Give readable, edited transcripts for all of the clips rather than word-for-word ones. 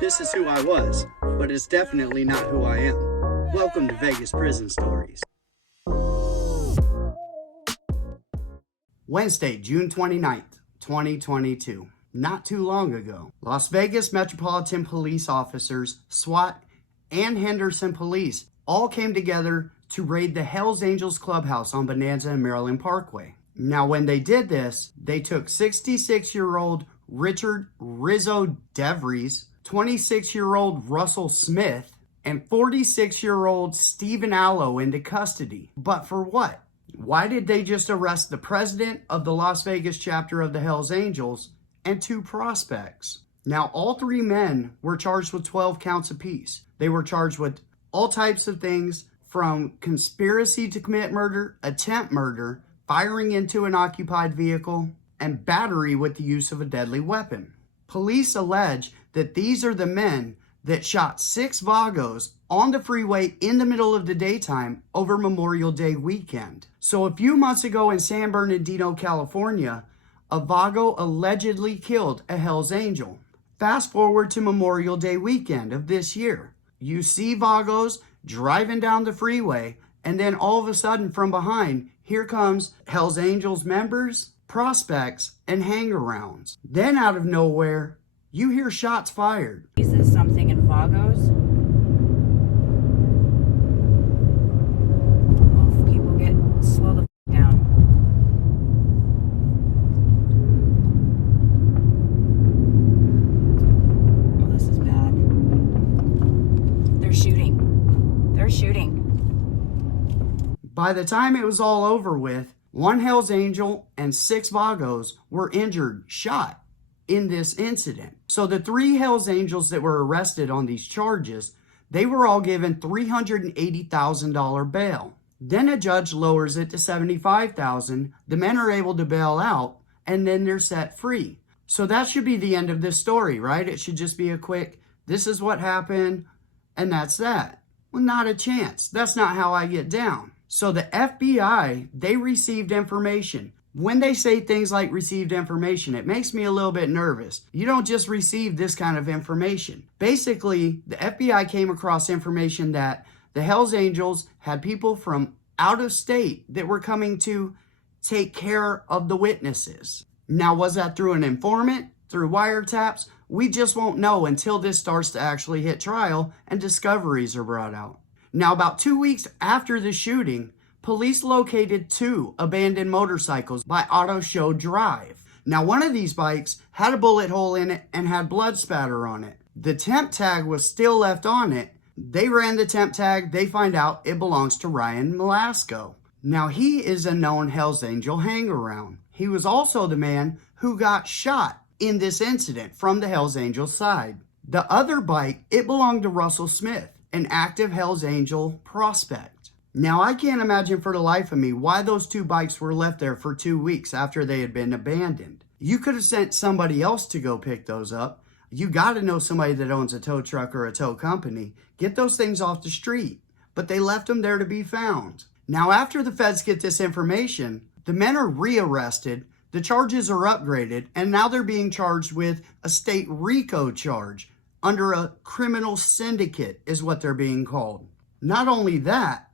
This is who I was, but it's definitely not who I am. Welcome to Vegas Prison Stories. Wednesday, June 29th, 2022. Not too long ago, Las Vegas Metropolitan Police officers, SWAT, and Henderson Police all came together to raid the Hells Angels clubhouse on Bonanza and Maryland Parkway. Now, when they did this, they took 66-year-old Richard Rizzo DeVries, 26-year-old Russell Smith, and 46-year-old Stephen Allo into custody. But for what? Why did they just arrest the president of the Las Vegas chapter of the Hells Angels and 2 prospects? Now, all 3 men were charged with 12 counts apiece. They were charged with all types of things from conspiracy to commit murder, attempt murder, firing into an occupied vehicle, and battery with the use of a deadly weapon. Police allege that these are the men that shot 6 Vagos on the freeway in the middle of the daytime over Memorial Day weekend. So a few months ago in San Bernardino, California, a Vago allegedly killed a Hells Angel. Fast forward to Memorial Day weekend of this year. You see Vagos driving down the freeway, and then all of a sudden from behind, here comes Hells Angels members, prospects, and hangarounds. Then out of nowhere, you hear shots fired. Is this something in Vagos? Well, if people get slow the f down. Oh, this is bad. They're shooting. They're shooting. By the time it was all over with, 1 Hells Angel and 6 Vagos were injured, shot in this incident. So the 3 Hells Angels that were arrested on these charges, they were all given $380,000 bail. Then a judge lowers it to $75,000. The men are able to bail out, and then they're set free. So that should be the end of this story, right? It should just be a quick, this is what happened, and that's that. Well, not a chance. That's not how I get down. So the FBI, they received information. When they say things like received information, it makes me a little bit nervous. You don't just receive this kind of information. Basically, the FBI came across information that the Hells Angels had people from out of state that were coming to take care of the witnesses. Now, was that through an informant, through wiretaps? We just won't know until this starts to actually hit trial and discoveries are brought out. Now, about 2 weeks after the shooting, police located 2 abandoned motorcycles by Auto Show Drive. Now, one of these bikes had a bullet hole in it and had blood spatter on it. The temp tag was still left on it. They ran the temp tag. They find out it belongs to Ryan Malasco. Now, he is a known Hells Angel hangaround. He was also the man who got shot in this incident from the Hells Angel side. The other bike, it belonged to Russell Smith, an active Hells Angel prospect. Now, I can't imagine for the life of me why those 2 bikes were left there for 2 weeks after they had been abandoned. You could have sent somebody else to go pick those up. You got to know somebody that owns a tow truck or a tow company. Get those things off the street. But they left them there to be found. Now, after the feds get this information, the men are rearrested, the charges are upgraded, and now they're being charged with a state RICO charge. Under a criminal syndicate is what they're being called. Not only that,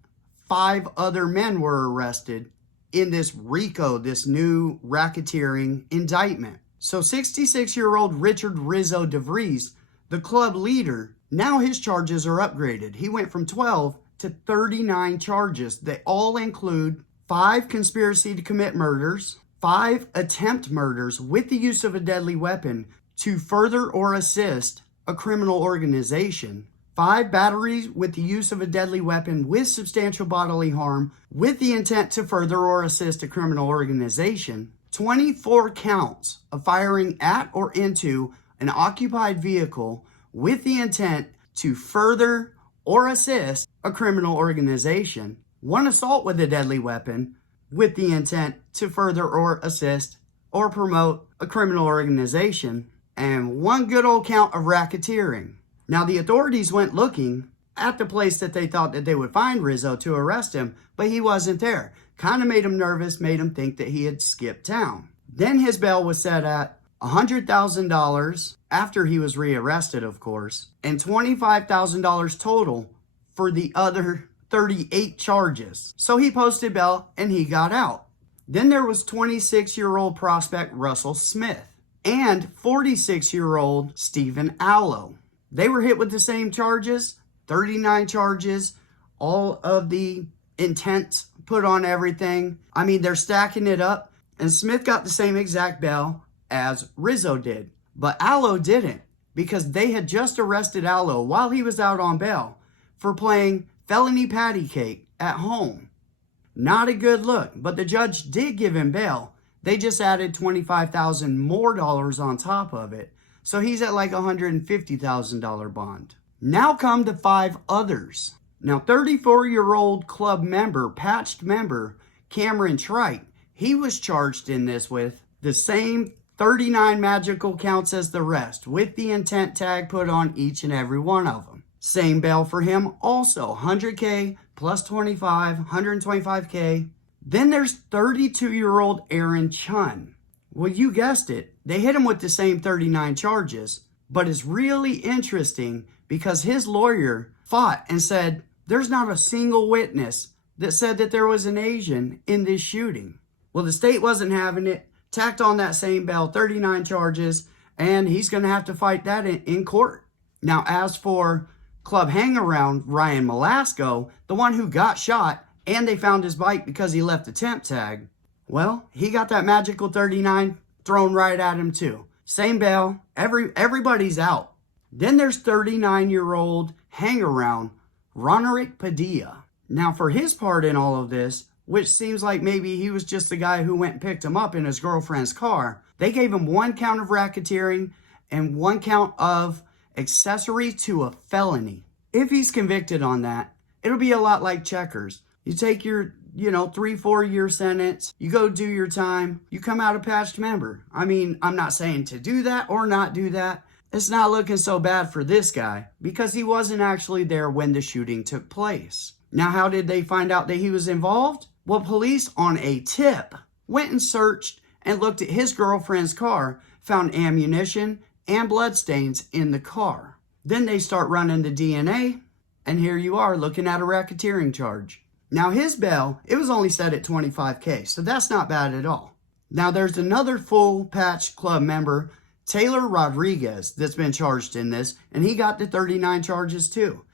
5 other men were arrested in this RICO, this new racketeering indictment. So 66-year-old Richard Rizzo DeVries, the club leader, now his charges are upgraded. He went from 12 to 39 charges. They all include 5 conspiracy to commit murders, 5 attempt murders with the use of a deadly weapon to further or assist a criminal organization, 5 batteries with the use of a deadly weapon with substantial bodily harm with the intent to further or assist a criminal organization, 24 counts of firing at or into an occupied vehicle with the intent to further or assist a criminal organization, 1 assault with a deadly weapon with the intent to further or assist or promote a criminal organization, and 1 good old count of racketeering. Now, the authorities went looking at the place that they thought that they would find Rizzo to arrest him, but he wasn't there. Kind of made him nervous, made him think that he had skipped town. Then his bail was set at $100,000 after he was rearrested, of course, and $25,000 total for the other 38 charges. So he posted bail and he got out. Then there was 26-year-old prospect Russell Smith and 46-year-old Stephen Allo. They were hit with the same charges, 39 charges, all of the intents put on everything. I mean, they're stacking it up, and Smith got the same exact bail as Rizzo did. But Allo didn't, because they had just arrested Allo while he was out on bail for playing felony patty cake at home. Not a good look, but the judge did give him bail. They just added $25,000 more on top of it. So he's at like $150,000 bond. Now come the 5 others. Now 34-year-old club member, patched member, Cameron Trite, he was charged in this with the same 39 magical counts as the rest, with the intent tag put on each and every one of them. Same bail for him also, $100K plus 25, $125K. Then there's 32-year-old Aaron Chun. Well, you guessed it. They hit him with the same 39 charges, but it's really interesting because his lawyer fought and said there's not a single witness that said that there was an Asian in this shooting. Well, the state wasn't having it, tacked on that same bail, 39 charges, and he's going to have to fight that in court. Now, as for club hangaround Ryan Malasco, the one who got shot, and they found his bike because he left the temp tag, well, he got that magical 39 thrown right at him too. Same bail, everybody's out. Then there's 39-year-old hangaround Ronerick Padilla. Now, for his part in all of this, which seems like maybe he was just the guy who went and picked him up in his girlfriend's car, they gave him 1 count of racketeering and 1 count of accessory to a felony. If he's convicted on that, it'll be a lot like Checkers. You take your 3-4 year sentence, you go do your time, you come out a patched member. I mean, I'm not saying to do that or not do that. It's not looking so bad for this guy because he wasn't actually there when the shooting took place. Now, how did they find out that he was involved? Well, police on a tip went and searched and looked at his girlfriend's car, found ammunition and bloodstains in the car. Then they start running the DNA, and here you are looking at a racketeering charge. Now, his bail, it was only set at $25K, so that's not bad at all. Now, there's another full patch club member, Taylor Rodriguez, that's been charged in this, and he got the 39 charges too.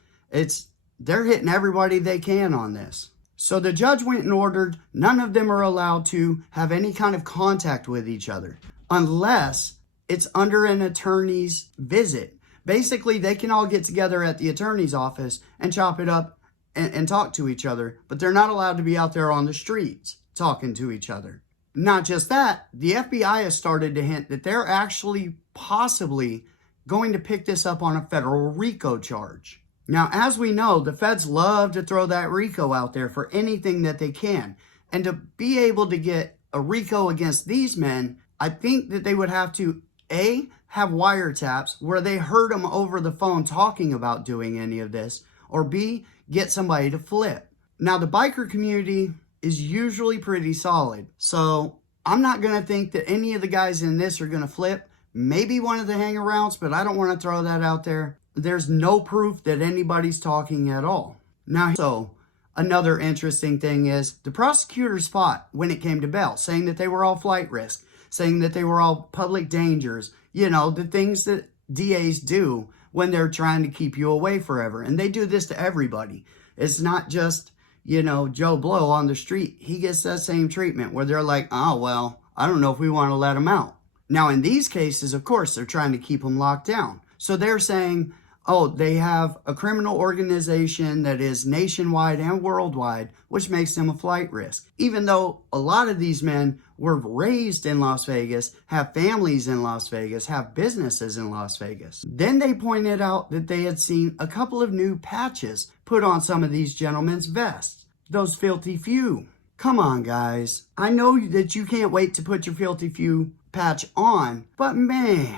They're hitting everybody they can on this. So the judge went and ordered none of them are allowed to have any kind of contact with each other unless it's under an attorney's visit. Basically, they can all get together at the attorney's office and chop it up and talk to each other, but they're not allowed to be out there on the streets talking to each other. Not just that, the FBI has started to hint that they're actually possibly going to pick this up on a federal RICO charge. Now, as we know, the feds love to throw that RICO out there for anything that they can. And to be able to get a RICO against these men, I think that they would have to, A, have wiretaps where they heard them over the phone talking about doing any of this, or B, get somebody to flip. Now, the biker community is usually pretty solid, so I'm not going to think that any of the guys in this are going to flip. Maybe one of the hangarounds, but I don't want to throw that out there. There's no proof that anybody's talking at all. Now, so another interesting thing is the prosecutor's fought when it came to bail, saying that they were all flight risk, saying that they were all public dangers, the things that DAs do when they're trying to keep you away forever. And they do this to everybody. It's not just, Joe Blow on the street. He gets that same treatment where they're like, oh, well, I don't know if we want to let him out. Now, in these cases, of course, they're trying to keep him locked down. So they're saying, oh, they have a criminal organization that is nationwide and worldwide, which makes them a flight risk. Even though a lot of these men were raised in Las Vegas, have families in Las Vegas, have businesses in Las Vegas. Then they pointed out that they had seen a couple of new patches put on some of these gentlemen's vests. Those filthy few. Come on, guys. I know that you can't wait to put your filthy few patch on, but man,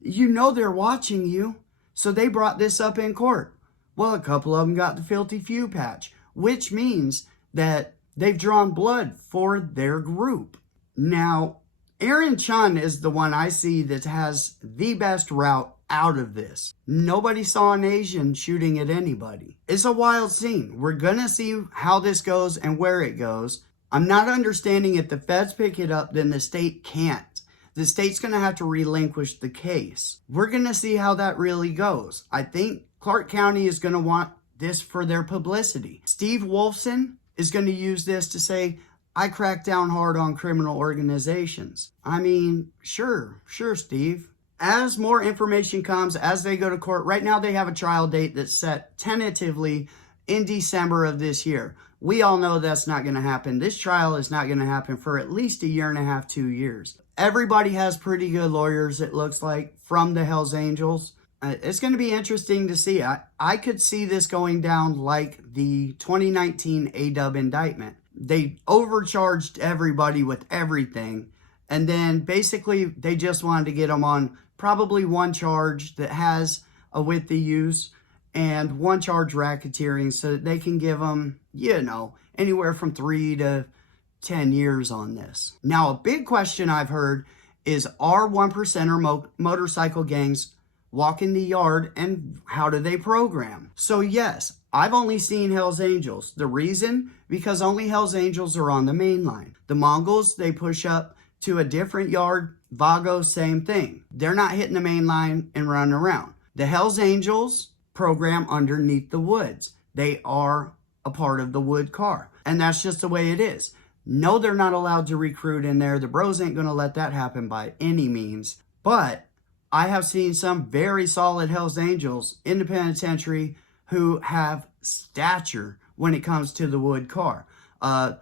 they're watching you. So they brought this up in court. Well, a couple of them got the filthy few patch, which means that they've drawn blood for their group. Now, Aaron Chun is the one I see that has the best route out of this. Nobody saw an Asian shooting at anybody. It's a wild scene. We're gonna see how this goes and where it goes. I'm not understanding if the feds pick it up, then the state can't. The state's gonna have to relinquish the case. We're gonna see how that really goes. I think Clark County is gonna want this for their publicity. Steve Wolfson is gonna use this to say, I crack down hard on criminal organizations. I mean, sure, Steve. As more information comes, as they go to court, right now they have a trial date that's set tentatively in December of this year. We all know that's not going to happen. This trial is not going to happen for at least 1.5 years, 2 years. Everybody has pretty good lawyers, it looks like, from the Hells Angels. It's going to be interesting to see. I could see this going down like the 2019 A-Dub indictment. They overcharged everybody with everything, and then basically they just wanted to get them on probably one charge that has a with the use and one charge racketeering, so that they can give them, anywhere from 3 to 10 years on this. Now, a big question I've heard is, are 1%er motorcycle gangs walking the yard, and how do they program? So yes, I've only seen Hells Angels. The reason? Because only Hells Angels are on the main line. The Mongols, they push up to a different yard. Vagos, same thing. They're not hitting the main line and running around. The Hells Angels program underneath the woods. They are a part of the wood car. And that's just the way it is. No, they're not allowed to recruit in there. The bros ain't going to let that happen by any means. But I have seen some very solid Hells Angels in the penitentiary who have stature when it comes to the wood car. I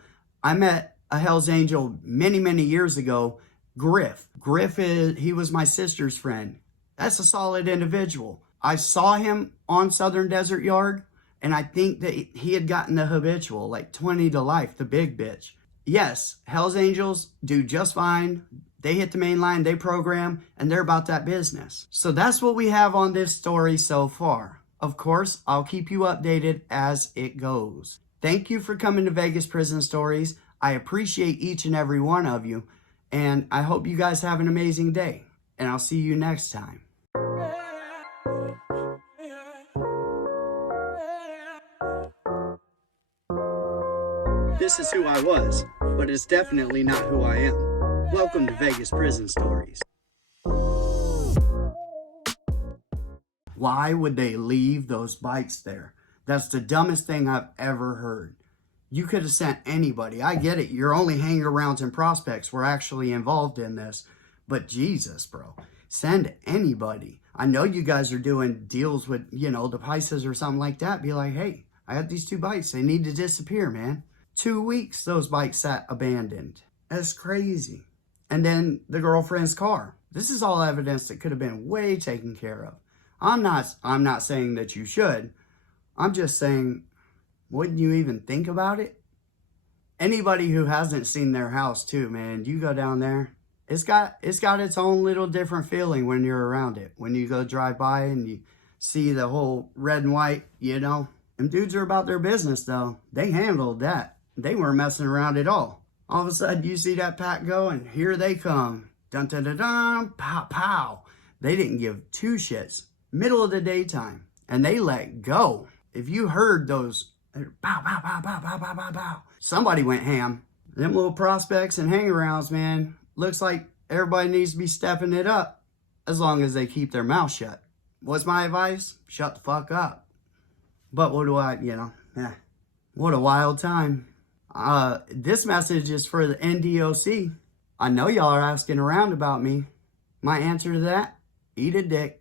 met a Hells Angel many years ago, Griff. He was my sister's friend. That's a solid individual. I saw him on Southern Desert Yard, and I think that he had gotten the habitual, like 20 to life, the big bitch. Yes, Hells Angels do just fine. They hit the main line, they program, and they're about that business. So that's what we have on this story so far. Of course, I'll keep you updated as it goes. Thank you for coming to Vegas Prison Stories. I appreciate each and every one of you, and I hope you guys have an amazing day, and I'll see you next time. This is who I was, but it's definitely not who I am. Welcome to Vegas Prison Stories. Why would they leave those bikes there? That's the dumbest thing I've ever heard. You could have sent anybody. I get it. Your only hangarounds and prospects were actually involved in this. But Jesus, bro. Send anybody. I know you guys are doing deals with, the Pisces or something like that. Be like, hey, I got these 2 bikes. They need to disappear, man. 2 weeks those bikes sat abandoned. That's crazy. And then the girlfriend's car. This is all evidence that could have been way taken care of. I'm not saying that you should. I'm just saying, wouldn't you even think about it? Anybody who hasn't seen their house too, man, you go down there, it's got its own little different feeling when you're around it. When you go drive by and you see the whole red and white, Them dudes are about their business though. They handled that. They weren't messing around at all. All of a sudden you see that pack go and here they come. Dun dun dun dun, pow pow. They didn't give 2 shits. Middle of the daytime. And they let go. If you heard those pow, pow, pow, pow, pow, pow, pow, pow. Somebody went ham. Them little prospects and hangarounds, man. Looks like everybody needs to be stepping it up as long as they keep their mouth shut. What's my advice? Shut the fuck up. But what do what a wild time. This message is for the NDOC. I know y'all are asking around about me. My answer to that, eat a dick.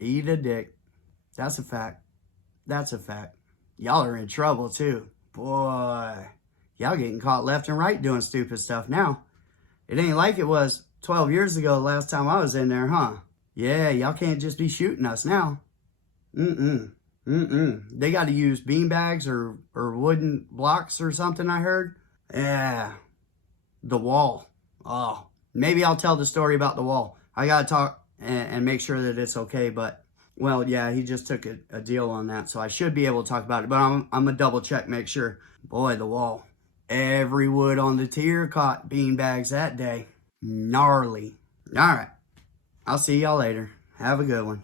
Eat a dick. That's a fact. That's a fact. Y'all are in trouble too. Boy, y'all getting caught left and right doing stupid stuff now. It ain't like it was 12 years ago the last time I was in there, huh? Yeah, y'all can't just be shooting us now. They got to use beanbags or wooden blocks or something, I heard. Yeah. The wall. Oh, maybe I'll tell the story about the wall. I got to talk and make sure that it's okay, but well, yeah, he just took a deal on that, so I should be able to talk about it, but I'm going to double check, make sure. Boy, the wall. Every wood on the tier caught beanbags that day. Gnarly. All right. I'll see y'all later. Have a good one.